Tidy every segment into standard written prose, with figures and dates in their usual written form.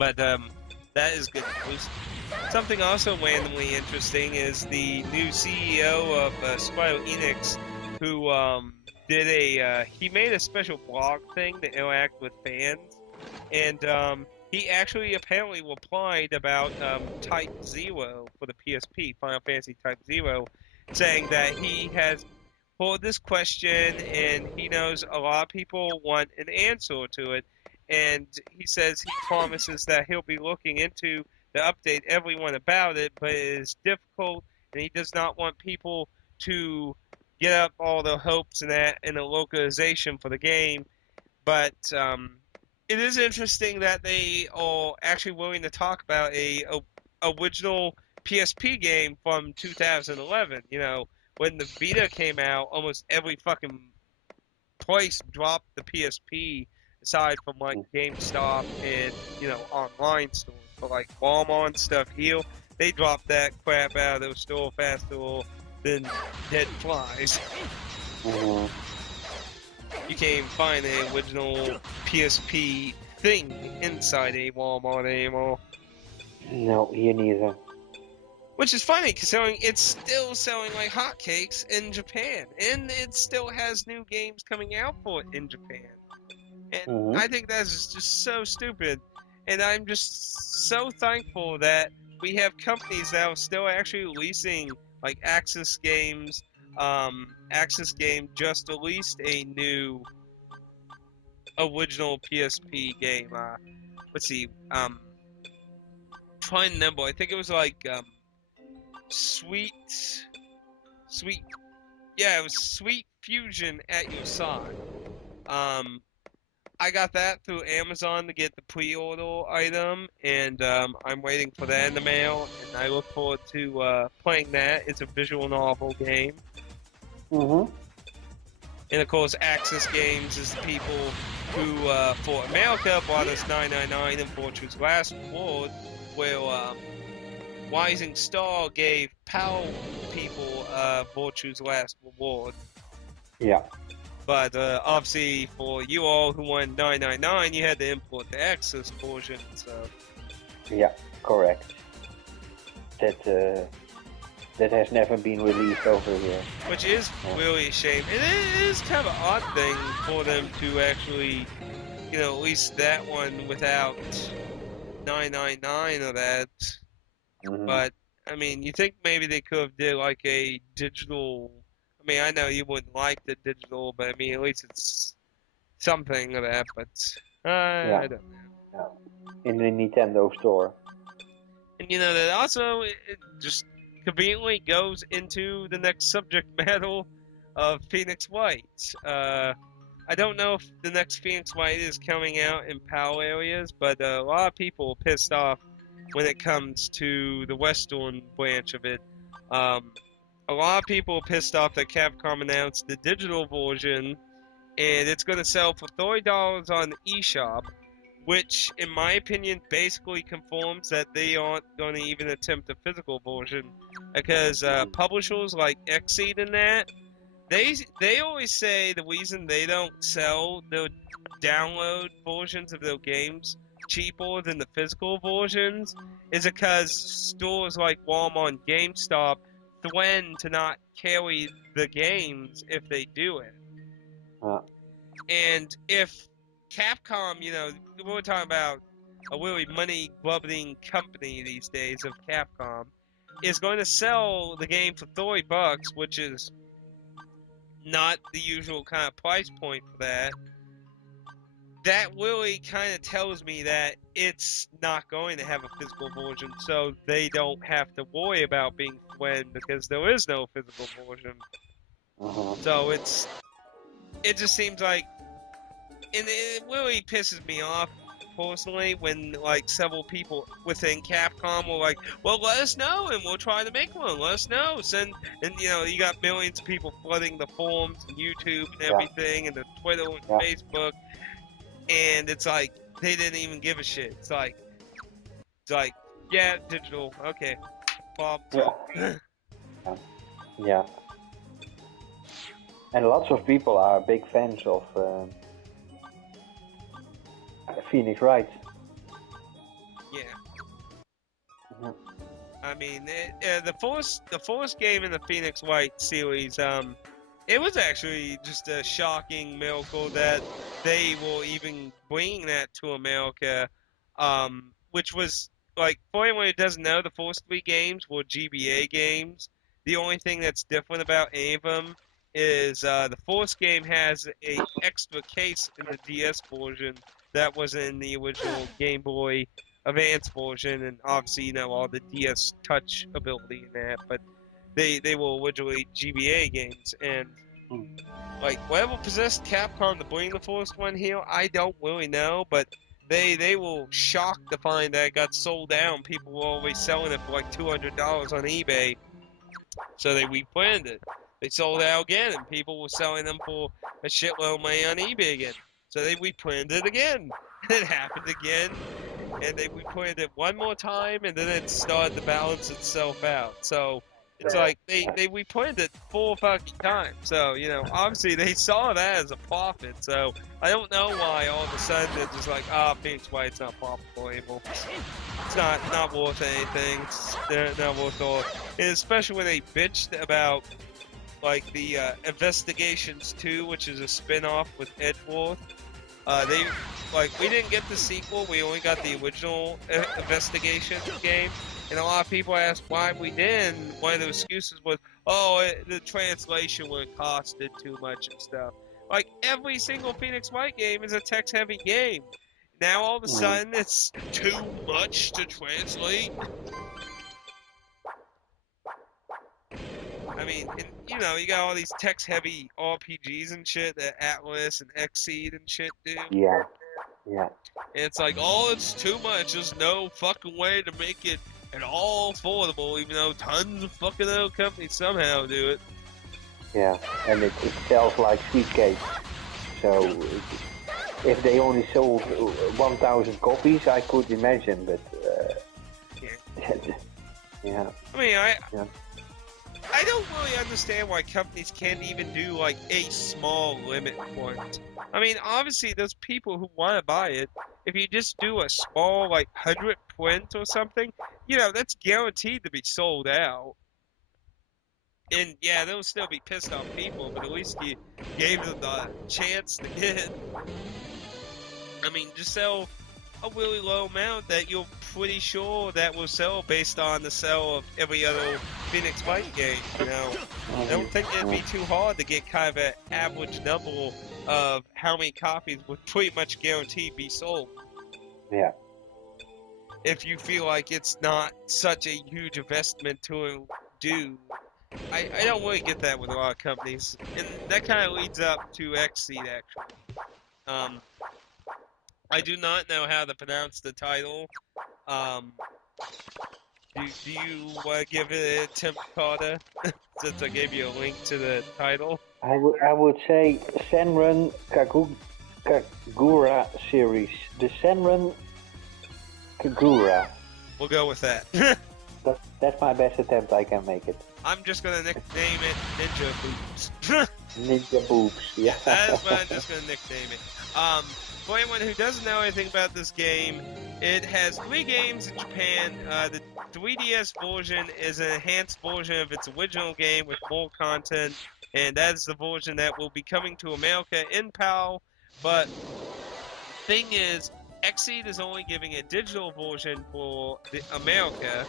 But that is good news. Something also randomly interesting is the new CEO of Square Enix, who he made a special blog thing to interact with fans, and he actually apparently replied about Type Zero for the PSP, Final Fantasy Type Zero, saying that he has pulled this question and he knows a lot of people want an answer to it, and he says he promises that he'll be looking into to update everyone about it, but it is difficult, and he does not want people to get up all the hopes and that in a localization for the game. But it is interesting that they are actually willing to talk about a original PSP game from 2011. You know, when the Vita came out, almost every fucking place dropped the PSP, aside from like GameStop and online stores. But like Walmart and stuff here, they dropped that crap out of their store faster than dead flies. Mm-hmm. You can't even find the original PSP thing inside a Walmart anymore. No, here neither. Which is funny, considering it's still selling like hotcakes in Japan, and it still has new games coming out for it in Japan. And I think that's just so stupid. And I'm just so thankful that we have companies that are still actually releasing, like Axis Games. Axis Game just released a new original PSP game. Let's see. Trying to remember. I think it was like Sweet. Yeah, it was Sweet Fusion at Your Side. I got that through Amazon to get the pre-order item, and I'm waiting for that in the mail, and I look forward to playing that. It's a visual novel game. Mm-hmm. And of course, Axis Games is the people who, for America, bought us 999 and Fortune's Last Reward, where Rising Star gave PAL people Virtue's Last Reward. Yeah. But obviously, for you all who wanted 999, you had to import the Axis version. So. Yeah, correct. That has never been released over here. Which is really a shame. And it is kind of an odd thing for them to actually, release that one without 999 of that. Mm-hmm. But, I mean, you think maybe they could have did like a digital... I mean, I know you wouldn't like the digital, but I mean, at least it's something of that, but I don't know. Yeah. In the Nintendo store. And that also it just conveniently goes into the next subject matter of Phoenix White. I don't know if the next Phoenix White is coming out in PAL areas, but a lot of people are pissed off when it comes to the Western branch of it. A lot of people are pissed off that Capcom announced the digital version, and it's going to sell for $30 on eShop, which, in my opinion, basically confirms that they aren't going to even attempt a physical version, because publishers like Xseed and that, they always say the reason they don't sell their download versions of their games cheaper than the physical versions is because stores like Walmart and GameStop threaten to not carry the games if they do it. And if Capcom, we're talking about a really money-grubbing company these days of Capcom, is going to sell the game for $30, which is not the usual kind of price point for that, that really kind of tells me that it's not going to have a physical version, so they don't have to worry about being threatened because there is no physical version. So it just seems like, and it really pisses me off personally when like several people within Capcom were like, well, let us know and we'll try to make one, let us know, and you got millions of people flooding the forums and YouTube and everything and the Twitter and Facebook, and it's like they didn't even give a shit. It's like yeah, digital, okay, Bob. Yeah. And lots of people are big fans of Phoenix Wright. I mean, the first game in the Phoenix White series, it was actually just a shocking miracle that they were even bringing that to America, which was like for anyone who doesn't know, the first three games were GBA games. The only thing that's different about any of them is the first game has a extra case in the DS version that was in the original Game Boy Advance version, and obviously all the DS Touch ability in that, but they were originally GBA games, and like whatever possessed Capcom to bring the first one here, I don't really know, but they were shocked to find that it got sold out. People were always selling it for like $200 on eBay, so they reprinted it. They sold out again, and people were selling them for a shitload of money on eBay again. So they reprinted it again. It happened again, and they reprinted it one more time, and then it started to balance itself out. So it's like they reprinted it 4 fucking times. So obviously they saw that as a profit. So I don't know why all of a sudden they're just like, Phoenix White's not profitable anymore. It's not worth anything. They're not worth all. And especially when they bitched about like the Investigations 2, which is a spin-off with Edgeworth. They we didn't get the sequel. We only got the original Investigation game, and a lot of people asked why we didn't. One of the excuses was, the translation would have costed too much and stuff. Like every single Phoenix White game is a text-heavy game. Now all of a sudden it's too much to translate. I mean, and, you got all these text-heavy RPGs and shit that Atlas and Xseed and shit do. Yeah. Yeah. And it's like, it's too much. There's no fucking way to make it at all affordable, even though tons of fucking other companies somehow do it. Yeah, and it sells like sweetcakes. So if they only sold 1,000 copies, I could imagine, but yeah. I mean, I don't really understand why companies can't even do like a small limit for it. I mean, obviously there's people who want to buy it. If you just do a small like 100 print or something, that's guaranteed to be sold out. And yeah, there'll still be pissed off people, but at least you gave them the chance to get it. I mean, just sell a really low amount that you're pretty sure that will sell based on the sale of every other Phoenix White game, I don't think it'd be too hard to get kind of an average number of how many copies would pretty much guaranteed be sold. Yeah. If you feel like it's not such a huge investment to do. I don't really get that with a lot of companies. And that kind of leads up to Xseed, actually. I do not know how to pronounce the title. Do you want to give it an attempt, Carter? Since I gave you a link to the title. I would say Senran Kagura series. The Senran Kagura. We'll go with that. That's my best attempt I can make it. I'm just gonna nickname it Ninja Boobs. Ninja Boobs, yeah. That is what I'm just gonna nickname it. For anyone who doesn't know anything about this game, it has 3 games in Japan. The 3DS version is an enhanced version of its original game with more content, and that is the version that will be coming to America in PAL. But thing is, Xseed is only giving a digital version for America,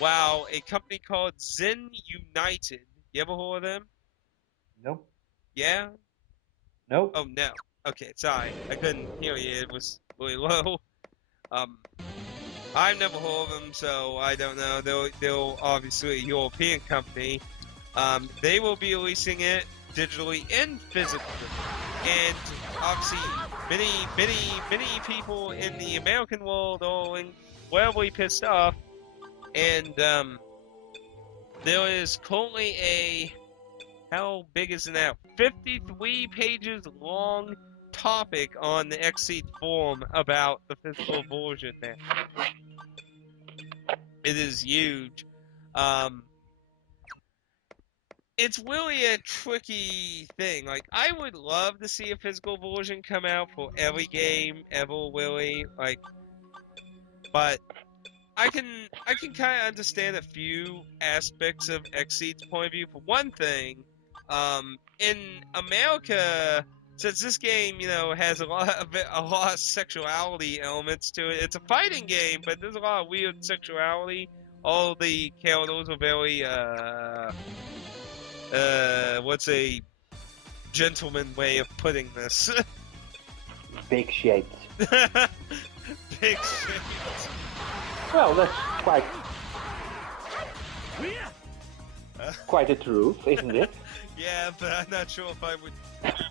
while a company called Zen United, you ever heard of them? Nope. Yeah? Nope. Oh, no. Okay, sorry. I couldn't hear you. It was really low. I've never heard of them, so I don't know. They're obviously a European company. They will be releasing it digitally and physically. And obviously, many people in the American world are incredibly pissed off. And there is currently a, how big is it now? 53 pages long topic on the Xseed forum about the physical version now. It is huge. It's really a tricky thing. Like, I would love to see a physical version come out for every game ever, really. Like, but I can kind of understand a few aspects of Exceed's point of view. For one thing, in America, since this game, has a lot of sexuality elements to it. It's a fighting game, but there's a lot of weird sexuality. All the characters are very what's a gentleman way of putting this? Big shaped. Big shaped. Well, that's quite the truth, isn't it? Yeah, but I'm not sure if I would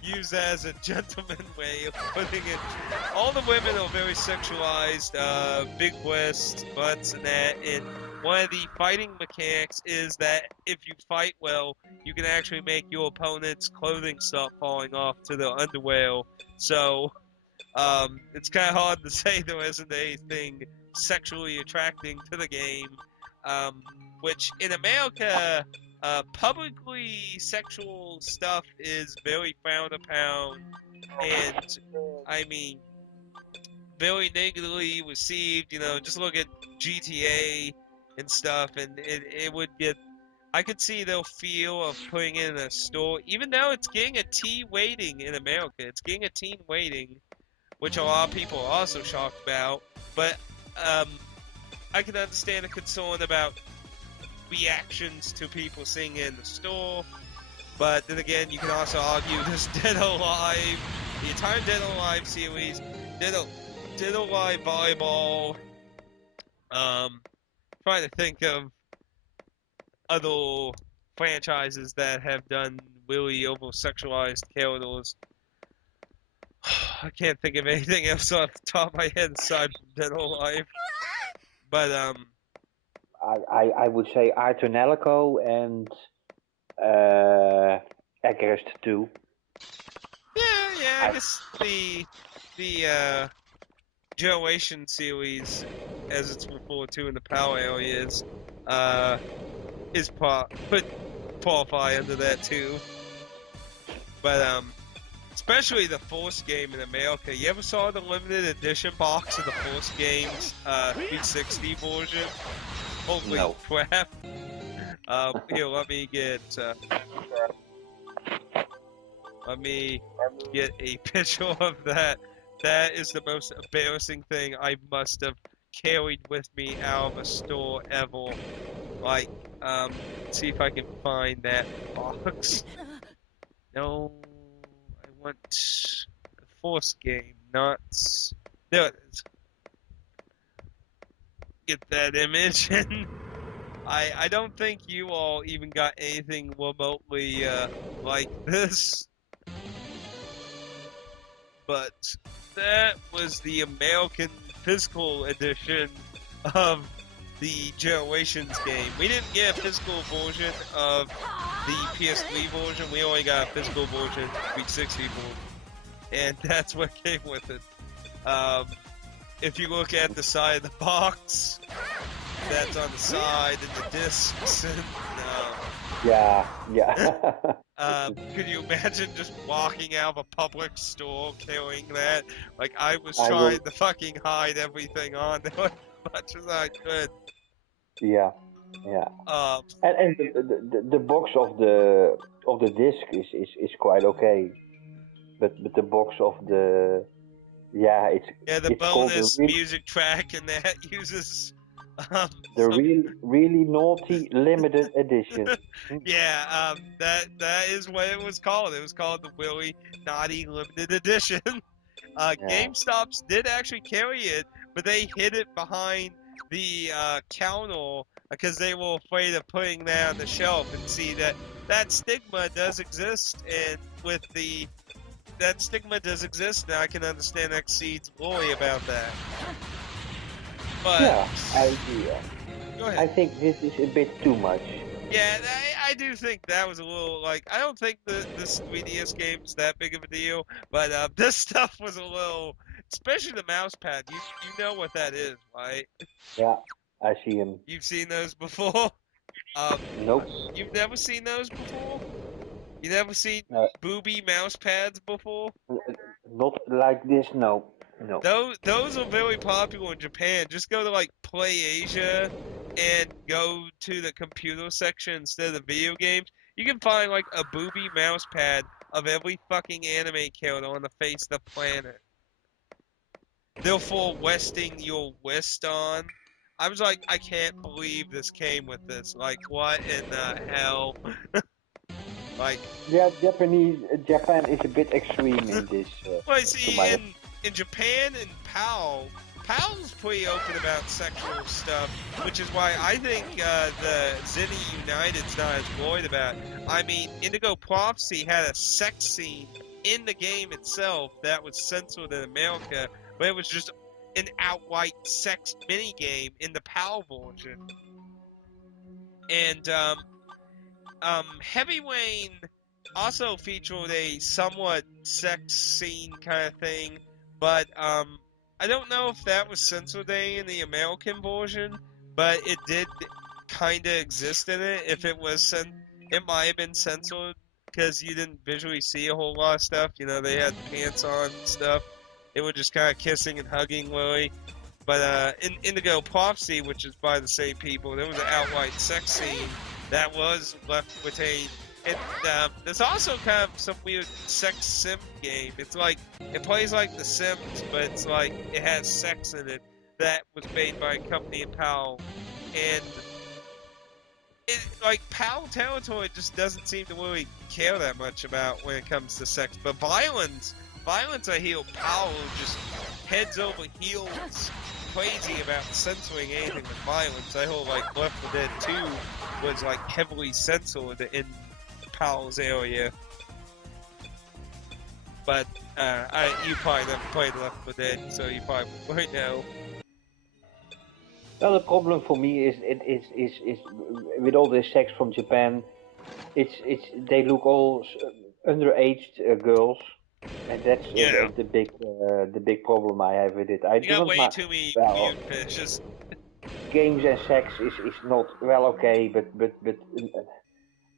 use that as a gentleman way of putting it. All the women are very sexualized, big breasts, butts, and that. And one of the fighting mechanics is that if you fight well, you can actually make your opponent's clothing stop falling off to their underwear. So, it's kind of hard to say there isn't anything sexually attracting to the game. Which in America, publicly sexual stuff is very frowned upon, and I mean, very negatively received. Just look at GTA and stuff, and it would get. I could see the feel of putting it in a store, even though it's getting a T rating in America. It's getting a teen rating, which a lot of people are also shocked about. But I can understand a concern about reactions to people seeing it in the store. But then again, you can also argue this Dead or Alive, the entire Dead or Alive series, Dead or Alive Volleyball. Trying to think of other franchises that have done really over-sexualized characters. I can't think of anything else off the top of my head aside from Dead or Alive. But I would say Arthur Nelico and Everest 2. yeah, I guess the Generation series, as it's referred to in the Power areas, could qualify under that too. But especially the Force game in America. You ever saw the limited edition box of the Force games 360 version? Holy crap! Here, let me get a picture of that. That is the most embarrassing thing I must have carried with me out of a store ever. Like, see if I can find that box. No, I want the Force game, not. There it is. Get that image, and I don't think you all even got anything remotely like this. But that was the American physical edition of the Generations game. We didn't get a physical version of the PS3 version. We only got a physical version, 360 version. And that's what came with it. If you look at the side of the box, that's on the side, and the discs, and Yeah. could you imagine just walking out of a public store carrying that? Like, I was trying to fucking hide everything on there as much as I could. Yeah. And the box of the disc is quite okay, but the box of the the bonus music track and that uses the really naughty limited edition. Yeah, that is what it was called. It was called the Willy Naughty Limited Edition. GameStops did actually carry it, but they hid it behind the counter because they were afraid of putting that on the shelf, and see that stigma does exist, and that stigma does exist, and I can understand Exceed's glory about that. But go ahead. I think this is a bit too much. Yeah, I do think that was a little, like, I don't think this 3DS game's that big of a deal, but this stuff was a little, especially the mouse pad. You know what that is, right? Yeah, I see him. You've seen those before? Nope. You've never seen those before? You never seen booby mouse pads before? Not like this, no. No. Those are very popular in Japan. Just go to like Play Asia and go to the computer section instead of the video games. You can find like a booby mouse pad of every fucking anime character on the face of the planet. Therefore, westing your West on. I was like, I can't believe this came with this. Like, what in the hell? Like, Yeah, Japan is a bit extreme in this. well, To see, my in Japan and PAL's pretty open about sexual stuff, which is why I think the Zenny United's not as worried about it. I mean, Indigo Prophecy had a sex scene in the game itself that was censored in America, but it was just an outright sex minigame in the PAL version. And Heavy Rain also featured a somewhat sex scene kind of thing, but I don't know if that was censored in the American version, but it did kind of exist in it. If it was it might have been censored because you didn't visually see a whole lot of stuff. You know, they had pants on and stuff. They were just kind of kissing and hugging, really. But in Indigo Prophecy, which is by the same people, there was an outright sex scene that was left with a. There's also kind of some weird sex sim game. It's like it plays like The Sims, but it's like it has sex in it. That was made by a company in PAL, and it like PAL territory just doesn't seem to really care that much about when it comes to sex. But violence, I hear PAL just heads over heels crazy about censoring anything with violence. I heard like Left 4 Dead 2 was like heavily censored in PAL's area. But you probably never played Left 4 Dead, so you probably won't know. Well, the problem for me is with all this sex from Japan, they look all underaged girls, and that's the big problem I have with it. I You do got not way mind. too many Well, weird fishes. games and sex is not well okay, but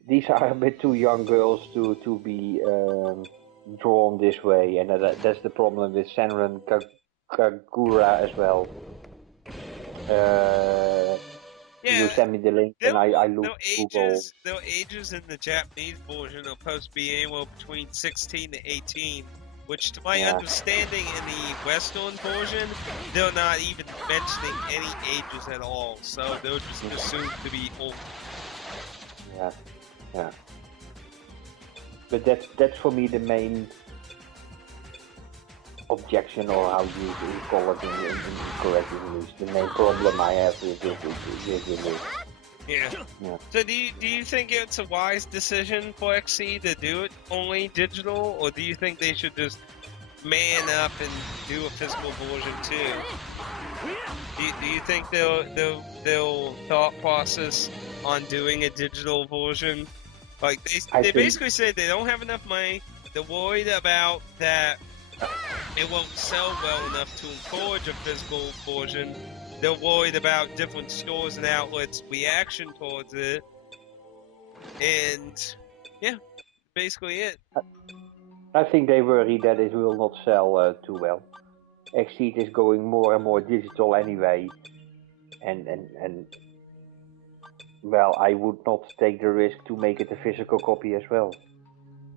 these are a bit too young girls to be drawn this way, and that's the problem with Senran Kagura as well. You send me the link and I look Google. Their ages in the Japanese version are supposed to be anywhere between 16 to 18, which to my understanding in the Western version, they're not even mentioning any ages at all, so they're just assumed to be old. Yeah. But that's for me the main objection, or how you call it in correct English. The main problem I have with this. Yeah. So do you think it's a wise decision for XC to do it only digital, or do you think they should just man up and do a physical version too? Do you think they'll thought process on doing a digital version? Like they basically said they don't have enough money. They're worried about that it won't sell well enough to encourage a physical version. They're worried about different stores and outlets' reaction towards it. And yeah, basically it. I think they worry that it will not sell too well. Exceed is going more and more digital anyway, and well, I would not take the risk to make it a physical copy as well.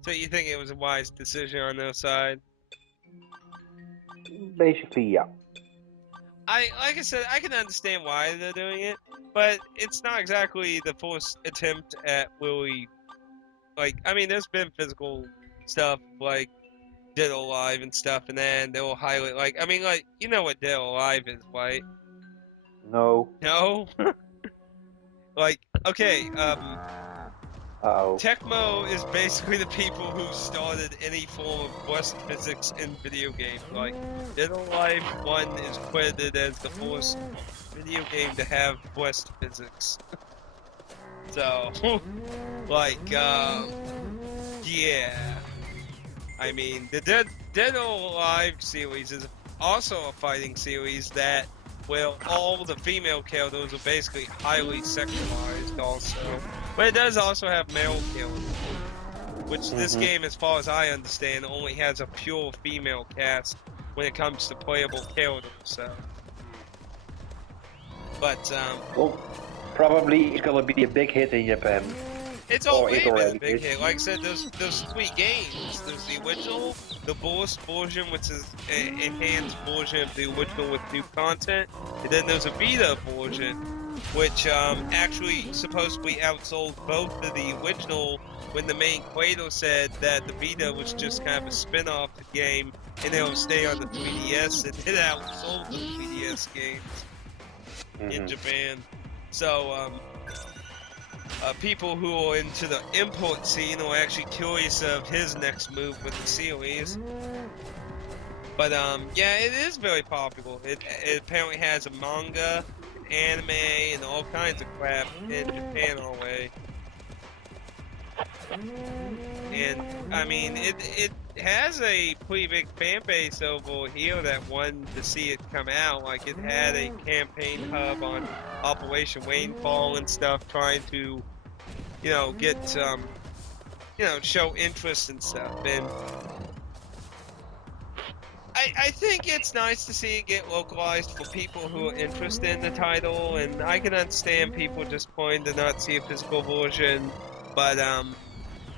So you think it was a wise decision on their side? Basically, yeah. Like I said, I can understand why they're doing it, but it's not exactly the first attempt at really, like, I mean, there's been physical stuff like Dead or Alive and stuff, and then they will highlight, like, I mean, like, you know what Dead or Alive is, right? No. No? Like, okay, Tecmo is basically the people who started any form of quest physics in video games. Like, Dead or Alive 1 is credited as the first video game to have quest physics. So, like, yeah. I mean, the Dead or Alive series is also a fighting series that, well, all the female characters are basically highly sexualized also. But it does also have male characters, which this game, as far as I understand, only has a pure female cast when it comes to playable characters. So, but Well, probably it's gonna be a big hit in Japan. it's Or already it been a already big is. hit. Like I said, there's 3 games. There's the original, the Boris version, which is an enhanced version of the original with new content, and then there's a Vita version, which actually supposedly outsold both of the original. When the main creator said that the Vita was just kind of a spin-off game, and it'll stay on the 3DS, and it outsold the 3DS games in Japan. So people who are into the import scene are actually curious of his next move with the series. But yeah, it is very popular. It apparently has a manga, an anime, and all kinds of crap in Japan already. And I mean, it has a pretty big fan base over here that wanted to see it come out. Like, it had a campaign hub on Operation Rainfall and stuff, trying to, you know, get you know, show interest and stuff. And I think it's nice to see it get localized for people who are interested in the title, and I can understand people just pointing to not see a physical version, but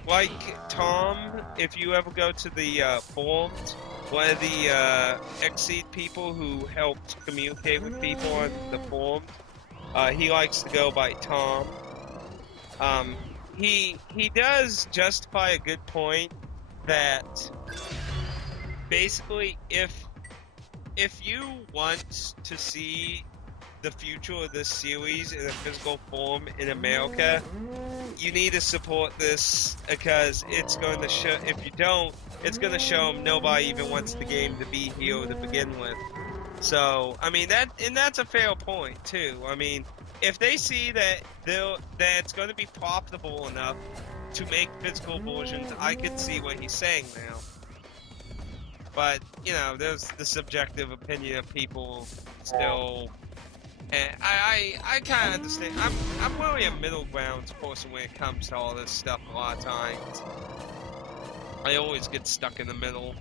like Tom, if you ever go to the forums, one of the Exceed people who helped communicate with people on the forums, he likes to go by Tom. He does justify a good point that basically if you want to see the future of this series in a physical form in America, you need to support this, because it's going to show. If you don't, it's going to show them nobody even wants the game to be here to begin with. So, I mean, that's a fair point too. I mean, if they see that it's going to be profitable enough to make physical versions, I could see what he's saying now. But, you know, there's the subjective opinion of people still. And I kind of understand. I'm really a middle ground person when it comes to all this stuff a lot of times. I always get stuck in the middle.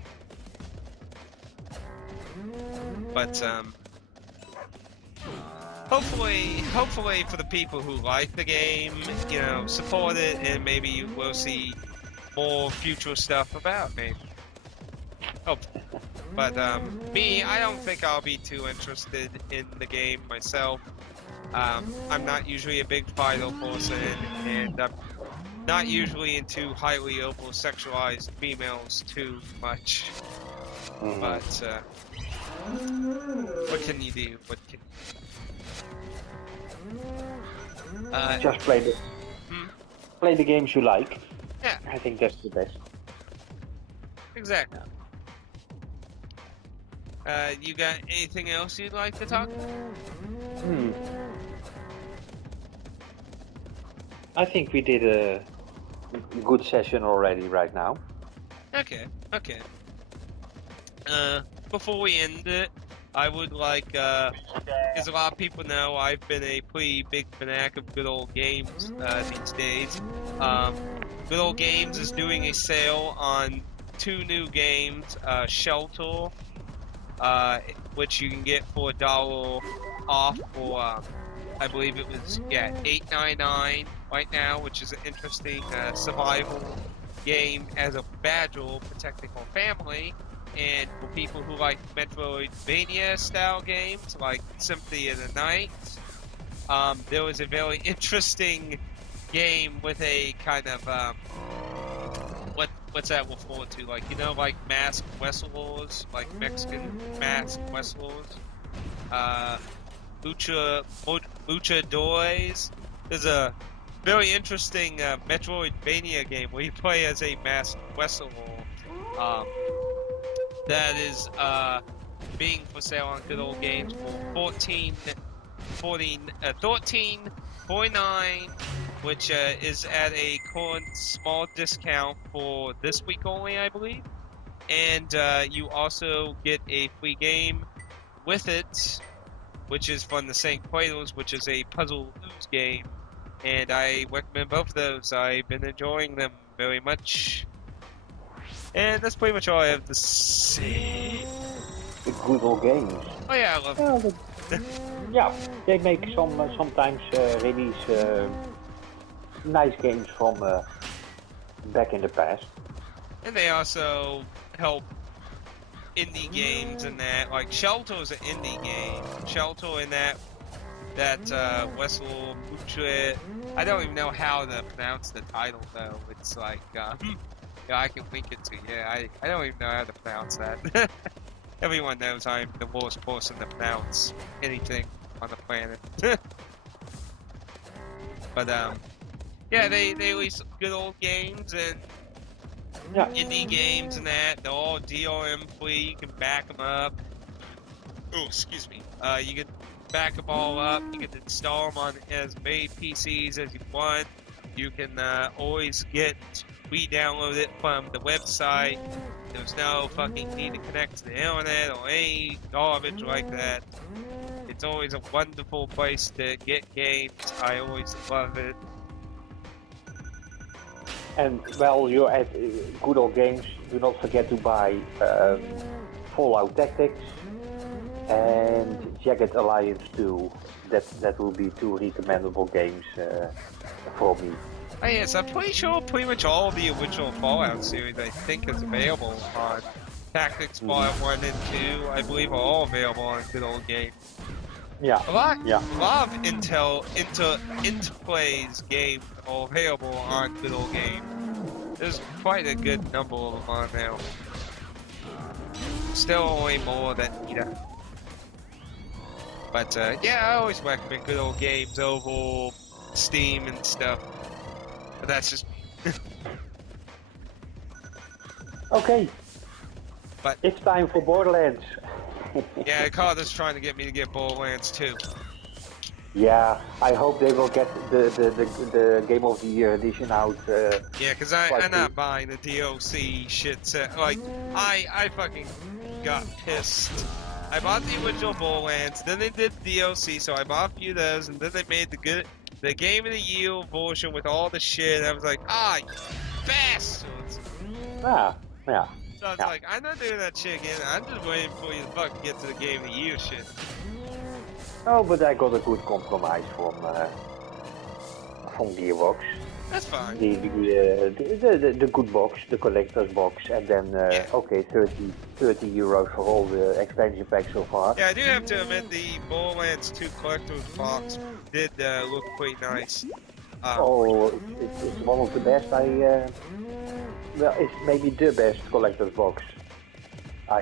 But, hopefully for the people who like the game, you know, support it, and maybe we'll see more future stuff about me. Hopefully. But me, I don't think I'll be too interested in the game myself. I'm not usually a big fighter person, and I'm not usually into highly over-sexualized females too much. But what can you do? What can you... Just play the games you like. Yeah. I think that's the best. Exactly. You got anything else you'd like to talk about? I think we did a good session already right now. Okay. Before we end it, I would like, because a lot of people know I've been a pretty big fanatic of Good Old Games these days. Good Old Games is doing a sale on 2 new games, Shelter, which you can get for $1 off for, I believe it was, $8.99 right now, which is an interesting survival game as a badger protecting our family. And for people who like Metroidvania style games like Symphony of the Night, there was a very interesting game with a kind of what's that referred to? Like, you know, like masked wrestlers, like Mexican masked wrestlers, luchadores. There's a very interesting Metroidvania game where you play as a masked wrestler. That is being for sale on Good Old Games for $13.49, which is at a current small discount for this week only, I believe. And you also get a free game with it, which is from the same creators, which is a puzzle ooze game. And I recommend both of those. I've been enjoying them very much. And that's pretty much all I have to say. good old games. Oh yeah, I love Yeah, yeah, they make sometimes release nice games from back in the past. And they also help indie games and that. Like Shelter's an indie game. Shelter in that Wessel Mutuet. I don't even know how to pronounce the title though. It's like yeah, I can link it to you. I don't even know how to pronounce that. Everyone knows I'm the worst person to pronounce anything on the planet. But yeah, they release good old games and Yeah. indie games and that. They're all DRM free. You can back them up. Oh, excuse me. You can back them all up. You can install them on as many PCs as you want. You can always get re-download it from the website. There's no fucking need to connect to the internet or any garbage like that. It's always a wonderful place to get games. I always love it. And while you're at good old games, do not forget to buy Fallout Tactics and Jagged Alliance 2. That will be two recommendable games for me. Oh yes, I'm pretty sure pretty much all of the original Fallout series I think is available on Tactics Fallout 1 and 2. I believe are all available on good old game. Yeah. A lot Yeah. of Interplay's games are available on good old game. There's quite a good number of them on now. Still only more than But yeah, I always recommend good old games over Steam and stuff. But that's just me. Okay. But it's time for Borderlands. yeah, Carter's trying to get me to get Borderlands 2. Yeah, I hope they will get the Game of the Year edition out. Yeah, because I'm not buying the DLC shit set. Like, I fucking got pissed. I bought the original Borderlands, then they did DLC, so I bought a few of those, and then they made the Game of the Year version with all the shit. I was like, you bastards! Yeah. So it's like, I'm not doing that shit again. I'm just waiting for you to fucking get to the Game of the Year shit. Oh, but I got a good compromise from Gearbox. That's fine. The good box, the collector's box, and then yeah. Okay, 30 euros for all the expansion packs so far. Yeah, I do have to admit the Borderlands 2 collector's box did look pretty nice. It's one of the best. Well, it's maybe the best collector's box I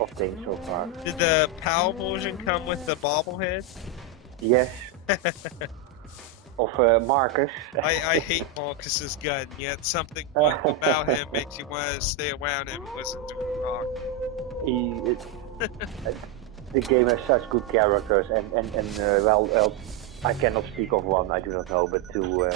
obtained so far. Did the PAL version come with the bobblehead? Yes. Of Marcus. I hate Marcus's gun, yet something about him makes you want to stay around him and listen to him talk. The game has such good characters, and well, I cannot speak of one, I do not know, but two.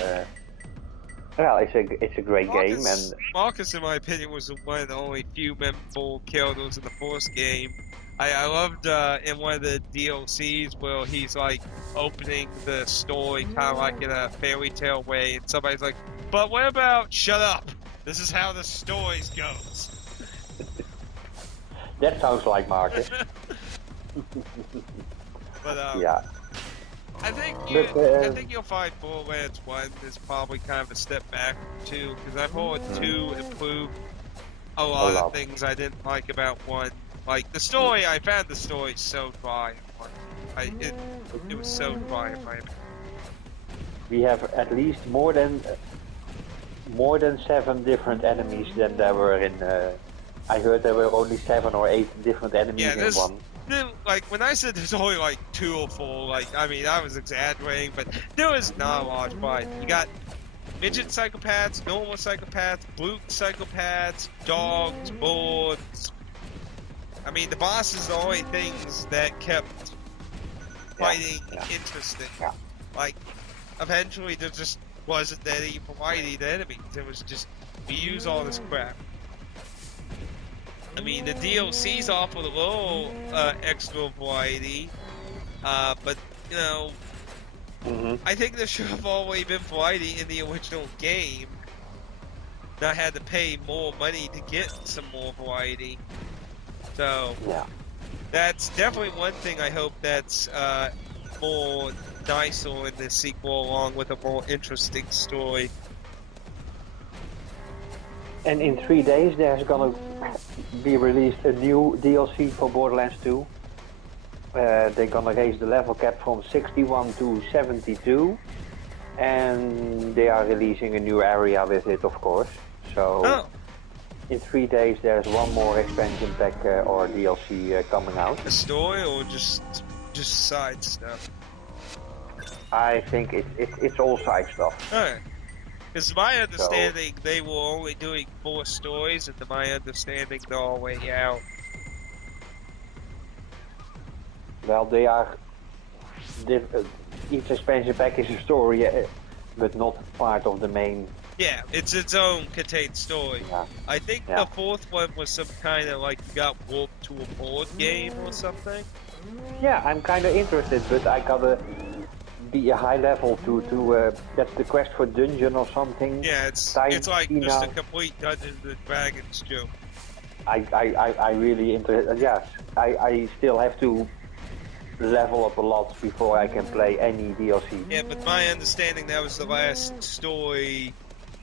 Well, it's a great game, and Marcus, in my opinion, was one of the only few memorable characters in the first game. I loved in one of the DLCs where he's like opening the story kind of like in a fairy tale way, and somebody's like, "But what about shut up? This is how the stories goes." That sounds like Marcus. But yeah. I think you'll find Borderlands 1 is probably kind of a step back from 2, because I've heard 2 improved a lot of things I didn't like about 1. Like the story, I found the story so dry in 1. It was so dry in my opinion. We have at least more than 7 different enemies than there were in. I heard there were only 7 or 8 different enemies in 1. Like, when I said there's only, like, 2 or 4, like, I mean, I was exaggerating, but there was not a large bite. You got midget psychopaths, normal psychopaths, brute psychopaths, dogs, birds. I mean, the bosses are the only things that kept fighting interesting. Yeah. Like, eventually there just wasn't any variety to enemies. It was just, we use all this crap. I mean, the DLCs offer a little extra variety, but, you know, I think there should have always been variety in the original game. Not had to pay more money to get some more variety. So, That's definitely one thing I hope that's more nicer in the sequel, along with a more interesting story. And in 3 days, there's gonna be released a new DLC for Borderlands 2. They're gonna raise the level cap from 61 to 72, and they are releasing a new area with it, of course. So Oh, in 3 days, there's one more expansion pack or DLC coming out. a story or just side stuff? I think it's all side stuff. Alright. Because my understanding, they were only doing 4 stories, and to my understanding, they're all way out. Well, they are. Each expansion pack is a story, but not part of the main. Yeah, it's its own contained story. Yeah. I think the 4th one was some kind of like you got warped to a board game or something. Yeah, I'm kind of interested, but I gotta be a high level to that's the quest for dungeon or something. Yeah, it's like just a complete Dungeons and Dragons joke. I really interested. Yes, I still have to level up a lot before I can play any DLC. Yeah, but my understanding that was the last story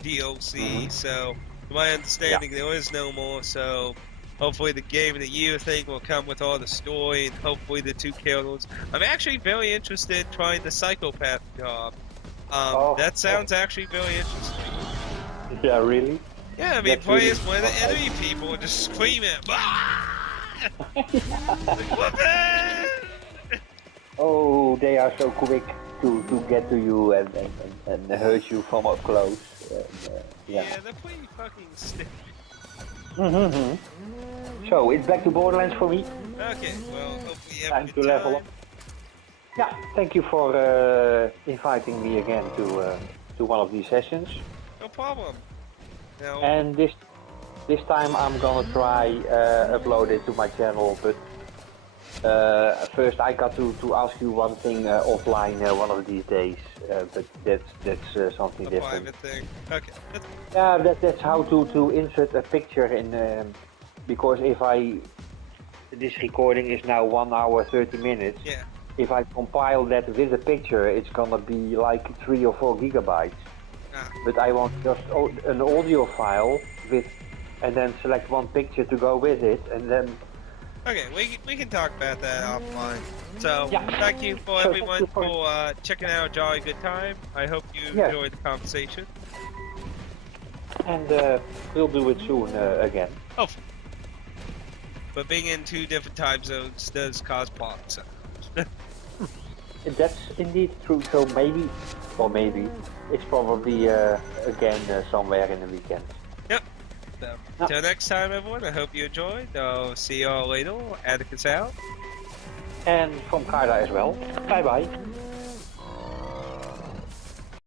DLC, so to my understanding there is no more, so hopefully the Game of the Year thing will come with all the story and hopefully the 2 kills. I'm actually very interested in trying the Psychopath job. That sounds actually very interesting. Yeah, really? Yeah, I mean, play as one of the enemy people and just scream at Oh, they are so quick to get to you and hurt you from up close. Yeah, they're pretty fucking stiff. So, it's back to Borderlands for me. Okay, well, hopefully you have Time a good to level up. Yeah, thank you for inviting me again to one of these sessions. No problem. Now, And this time I'm gonna try upload it to my channel, but first I got to ask you one thing offline one of these days, but that's something a different. private thing. Okay. Yeah, that's how to insert a picture in, because this recording is now 1 hour 30 minutes. Yeah. If I compile that with a picture, it's gonna be like 3 or 4 gigabytes. Ah. But I want just an audio file with, and then select one picture to go with it, and then. Okay, we can talk about that offline. So, Yeah. thank you for So everyone thank you for checking out Jolly Good Time. I hope you Yes. enjoyed the conversation. And we'll do it soon again. Oh. But being in 2 different time zones does cause problems. That's indeed true. So maybe, it's probably again somewhere in the weekend. Yep. So, till next time, everyone. I hope you enjoyed. I'll see y'all later. Atticus out. And from Carla as well. Bye bye.